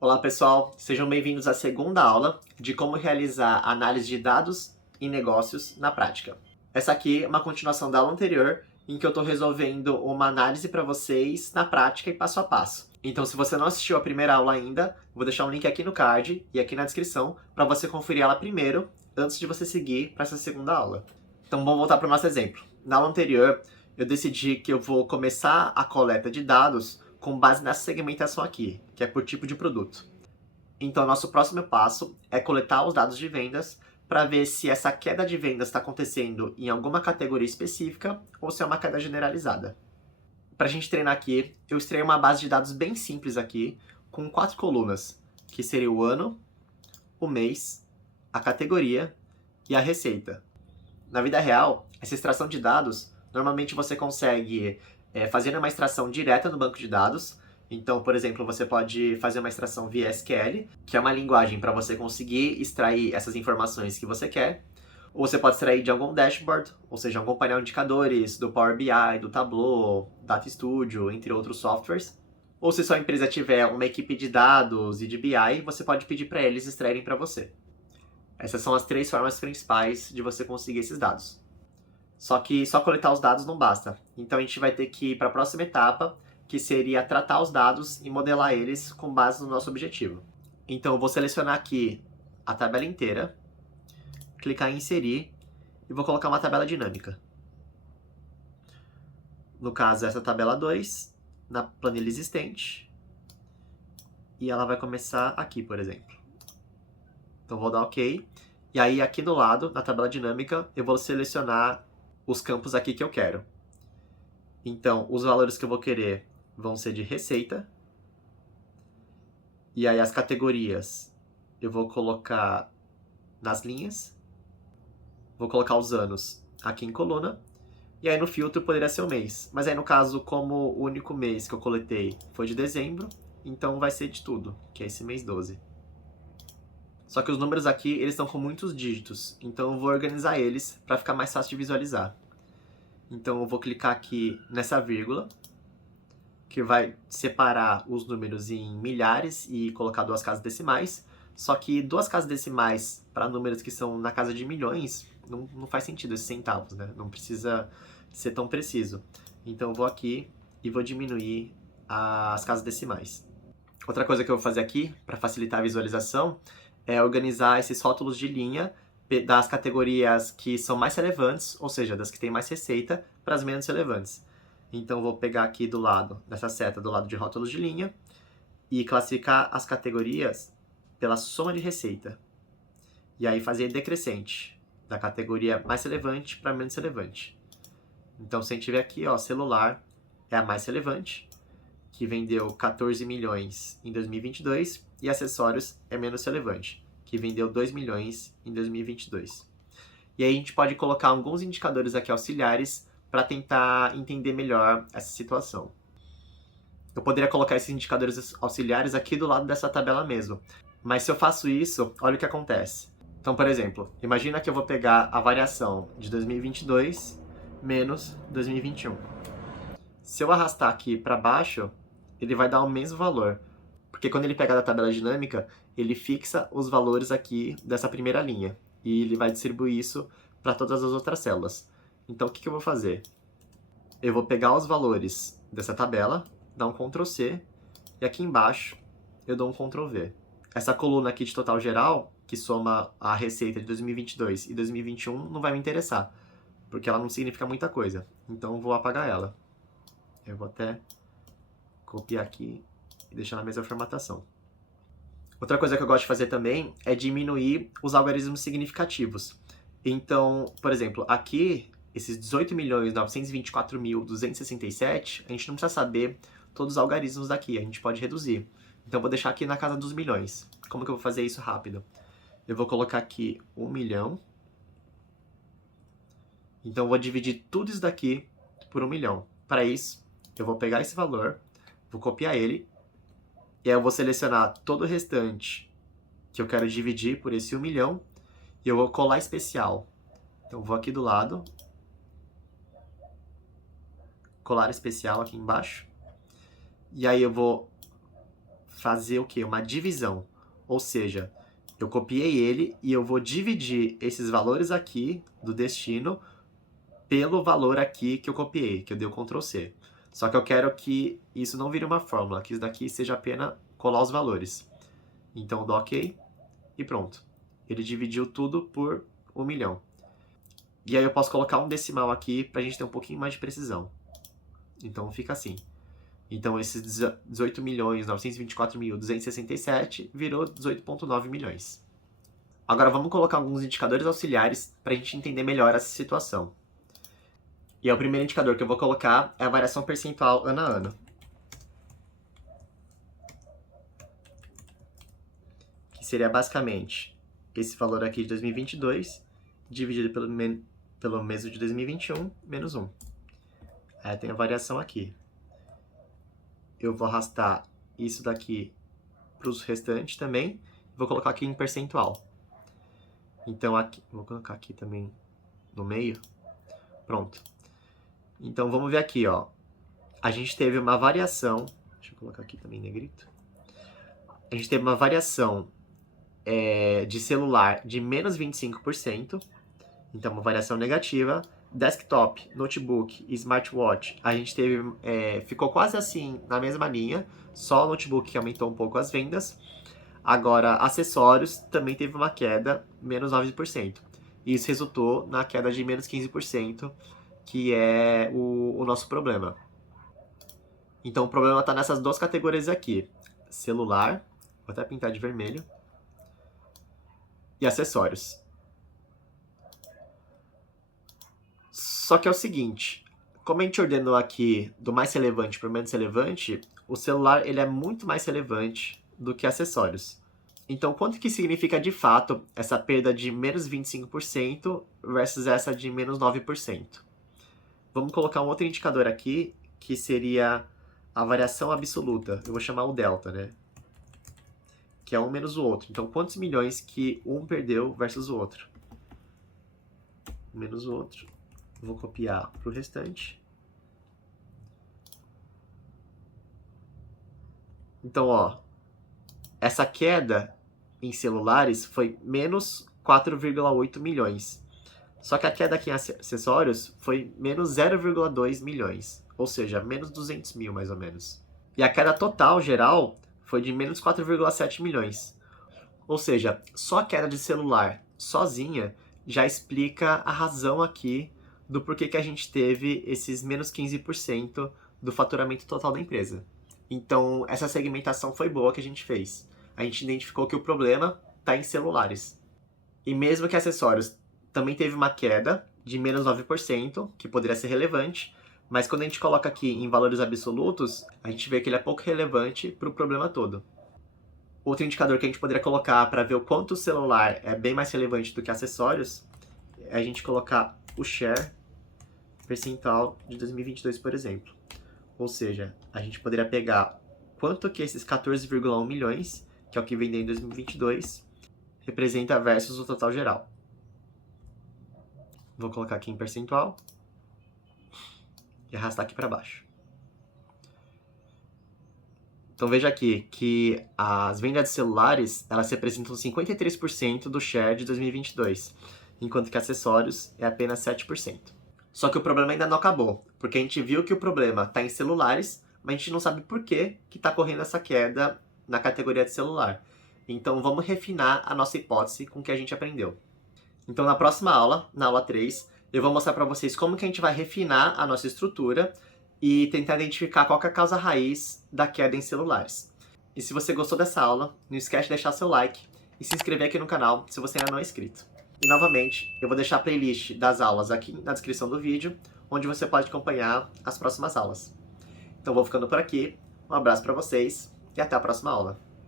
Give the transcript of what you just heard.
Olá pessoal, sejam bem-vindos à segunda aula de como realizar análise de dados e negócios na prática. Essa aqui é uma continuação da aula anterior, em que eu estou resolvendo uma análise para vocês na prática e passo a passo. Então, se você não assistiu a primeira aula ainda, vou deixar um link aqui no card e aqui na descrição para você conferir ela primeiro, antes de você seguir para essa segunda aula. Então, vamos voltar para o nosso exemplo. Na aula anterior, eu decidi que eu vou começar a coleta de dados com base nessa segmentação aqui, que é por tipo de produto. Então, nosso próximo passo é coletar os dados de vendas para ver se essa queda de vendas está acontecendo em alguma categoria específica ou se é uma queda generalizada. Para a gente treinar aqui, eu extraí uma base de dados bem simples aqui, com 4 colunas, que seria o ano, o mês, a categoria e a receita. Na vida real, essa extração de dados, normalmente você consegue fazer uma extração direta no banco de dados. Então, por exemplo, você pode fazer uma extração via SQL, que é uma linguagem para você conseguir extrair essas informações que você quer. Ou você pode extrair de algum dashboard, ou seja, algum painel de indicadores, do Power BI, do Tableau, Data Studio, entre outros softwares. Ou se sua empresa tiver uma equipe de dados e de BI, você pode pedir para eles extraírem para você. Essas são as 3 formas principais de você conseguir esses dados. Só que só coletar os dados não basta. Então a gente vai ter que ir para a próxima etapa, que seria tratar os dados e modelar eles com base no nosso objetivo. Então eu vou selecionar aqui a tabela inteira, clicar em inserir e vou colocar uma tabela dinâmica. No caso, essa tabela 2, na planilha existente. E ela vai começar aqui, por exemplo. Então vou dar OK. E aí aqui do lado, na tabela dinâmica, eu vou selecionar os campos aqui que eu quero. Então, os valores que eu vou querer vão ser de receita. E aí as categorias eu vou colocar nas linhas. Vou colocar os anos aqui em coluna. E aí no filtro poderia ser o mês. Mas aí no caso, como o único mês que eu coletei foi de dezembro, então vai ser de tudo, que é esse mês 12. Só que os números aqui, eles estão com muitos dígitos, então eu vou organizar eles para ficar mais fácil de visualizar. Então eu vou clicar aqui nessa vírgula, que vai separar os números em milhares e colocar 2 casas decimais. Só que 2 casas decimais para números que são na casa de milhões, não faz sentido esses centavos, né? Não precisa ser tão preciso. Então eu vou aqui e vou diminuir as casas decimais. Outra coisa que eu vou fazer aqui, para facilitar a visualização, é organizar esses rótulos de linha das categorias que são mais relevantes, ou seja, das que têm mais receita, para as menos relevantes. Então, vou pegar aqui do lado, nessa seta do lado de rótulos de linha, e classificar as categorias pela soma de receita. E aí fazer decrescente, da categoria mais relevante para menos relevante. Então, se a gente ver aqui, ó, celular é a mais relevante, que vendeu 14 milhões em 2022, e acessórios é menos relevante, que vendeu 2 milhões em 2022. E aí a gente pode colocar alguns indicadores aqui auxiliares para tentar entender melhor essa situação. Eu poderia colocar esses indicadores auxiliares aqui do lado dessa tabela mesmo, mas se eu faço isso, olha o que acontece. Então, por exemplo, imagina que eu vou pegar a variação de 2022 menos 2021. Se eu arrastar aqui para baixo, ele vai dar o mesmo valor, porque quando ele pega da tabela dinâmica, ele fixa os valores aqui dessa primeira linha, e ele vai distribuir isso para todas as outras células. Então, o que eu vou fazer? Eu vou pegar os valores dessa tabela, dar um Ctrl C, e aqui embaixo eu dou um Ctrl V. Essa coluna aqui de total geral, que soma a receita de 2022 e 2021, não vai me interessar, porque ela não significa muita coisa. Então, eu vou apagar ela. Eu vou até copiar aqui e deixar na mesma formatação. Outra coisa que eu gosto de fazer também é diminuir os algarismos significativos. Então, por exemplo, aqui, esses 18.924.267, a gente não precisa saber todos os algarismos daqui, a gente pode reduzir. Então, eu vou deixar aqui na casa dos milhões. Como que eu vou fazer isso rápido? Eu vou colocar aqui 1 milhão. Então, eu vou dividir tudo isso daqui por 1 milhão. Para isso, eu vou pegar esse valor, vou copiar ele, e aí eu vou selecionar todo o restante que eu quero dividir por esse 1 milhão, e eu vou colar especial. Então, vou aqui do lado, colar especial aqui embaixo, e aí eu vou fazer o quê? Uma divisão. Ou seja, eu copiei ele e eu vou dividir esses valores aqui do destino pelo valor aqui que eu copiei, que eu dei o Ctrl C. Só que eu quero que isso não vire uma fórmula, que isso daqui seja apenas colar os valores. Então, dou OK e pronto. Ele dividiu tudo por 1 milhão. E aí eu posso colocar um decimal aqui para a gente ter um pouquinho mais de precisão. Então, fica assim. Então, esses 18.924.267 virou 18,9 milhões. Agora, vamos colocar alguns indicadores auxiliares para a gente entender melhor essa situação. E o primeiro indicador que eu vou colocar é a variação percentual ano a ano. Que seria basicamente esse valor aqui de 2022 dividido pelo mês de 2021 menos 1. Aí tem a variação aqui. Eu vou arrastar isso daqui para os restantes também. Vou colocar aqui em percentual. Então, aqui, vou colocar aqui também no meio. Pronto. Então, vamos ver aqui, ó. A gente teve uma variação... Deixa eu colocar aqui também em negrito. A gente teve uma variação de celular de menos 25%. Então, uma variação negativa. Desktop, notebook e smartwatch, a gente teve, ficou quase assim na mesma linha. Só o notebook que aumentou um pouco as vendas. Agora, acessórios também teve uma queda, menos 9%. E isso resultou na queda de menos 15%, que é o nosso problema. Então, o problema está nessas duas categorias aqui. Celular, vou até pintar de vermelho. E acessórios. Só que é o seguinte, como a gente ordenou aqui do mais relevante para o menos relevante, o celular ele é muito mais relevante do que acessórios. Então, quanto que significa de fato essa perda de menos 25% versus essa de menos 9%? Vamos colocar um outro indicador aqui, que seria a variação absoluta. Eu vou chamar o delta, né? Que é um menos o outro. Então, quantos milhões que um perdeu versus o outro? Menos o outro. Vou copiar para o restante. Então, ó, essa queda em celulares foi menos 4,8 milhões. Só que a queda aqui em acessórios foi menos 0,2 milhões. Ou seja, menos 200 mil, mais ou menos. E a queda total, geral, foi de menos 4,7 milhões. Ou seja, só a queda de celular sozinha já explica a razão aqui do porquê que a gente teve esses menos 15% do faturamento total da empresa. Então, essa segmentação foi boa que a gente fez. A gente identificou que o problema está em celulares. E mesmo que acessórios também teve uma queda de menos 9%, que poderia ser relevante, mas quando a gente coloca aqui em valores absolutos, a gente vê que ele é pouco relevante para o problema todo. Outro indicador que a gente poderia colocar para ver o quanto o celular é bem mais relevante do que acessórios, é a gente colocar o share percentual de 2022, por exemplo. Ou seja, a gente poderia pegar quanto que esses 14,1 milhões, que é o que vendeu em 2022, representa versus o total geral. Vou colocar aqui em percentual e arrastar aqui para baixo. Então veja aqui que as vendas de celulares, elas representam 53% do share de 2022, enquanto que acessórios é apenas 7%. Só que o problema ainda não acabou, porque a gente viu que o problema está em celulares, mas a gente não sabe por que está correndo essa queda na categoria de celular. Então vamos refinar a nossa hipótese com o que a gente aprendeu. Então na próxima aula, na aula 3, eu vou mostrar para vocês como que a gente vai refinar a nossa estrutura e tentar identificar qual que é a causa raiz da queda em celulares. E se você gostou dessa aula, não esquece de deixar seu like e se inscrever aqui no canal se você ainda não é inscrito. E novamente, eu vou deixar a playlist das aulas aqui na descrição do vídeo, onde você pode acompanhar as próximas aulas. Então vou ficando por aqui, um abraço para vocês e até a próxima aula.